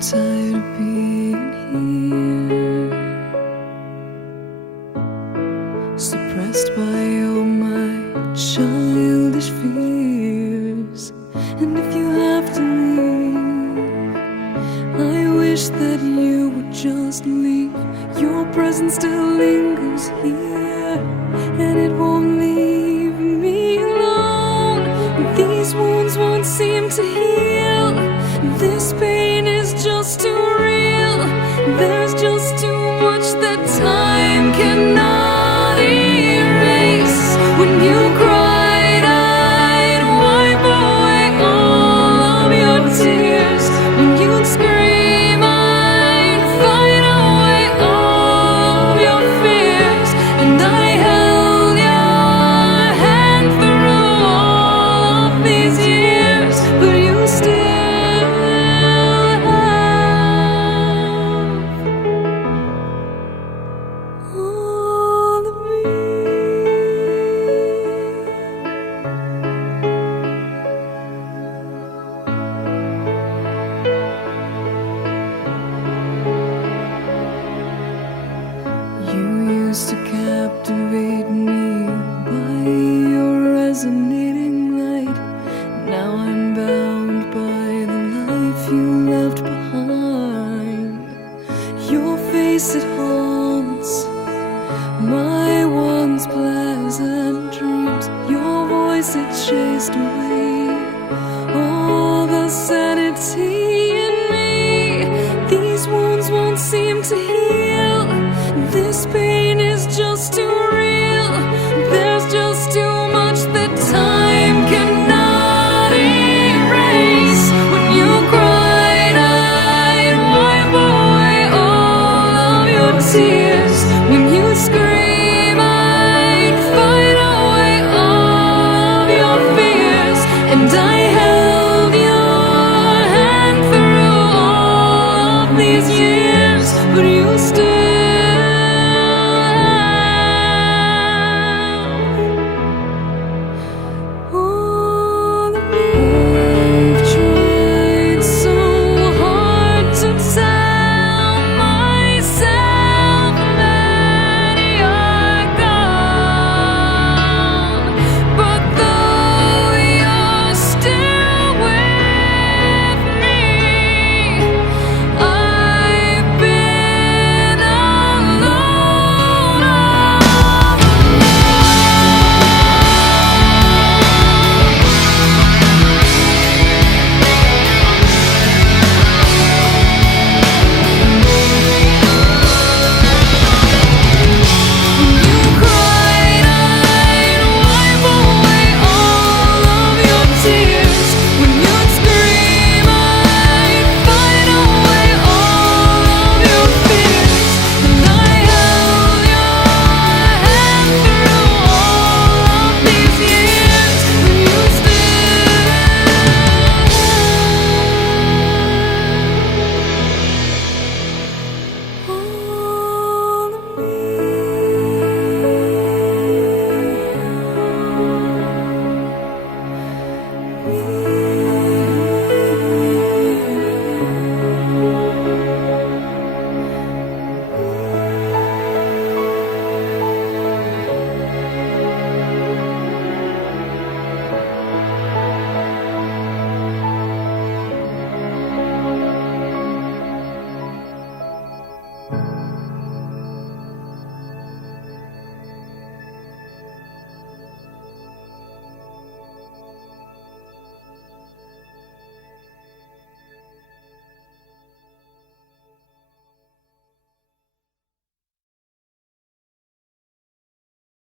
tired of being here, suppressed by all my childish fears. And if you have to leave, I wish that you would just leave. Your presence still lingers here, and it won't leave me alone. These wounds won't seem to heal. This pain is just too real. There's just too much that time cannot erase. When you cried, I'd wipe away all of your tears. When you'd scream, I'd fight away all of your fears. And I held your hand through all of these years, but you still all of me. You used to captivate me by your resonating light. Now I'm bound by the life you left behind. Your face, it haunts my once pleasant dreams. Your voice, it chased away all the sanity in me. These wounds won't seem to heal. This pain is just too real. There's just too much that time cannot erase. When you cried, I'd wipe away all of your tears. When you scream, I'd fight away all of your fears. And I held your hand through all of these years, but you still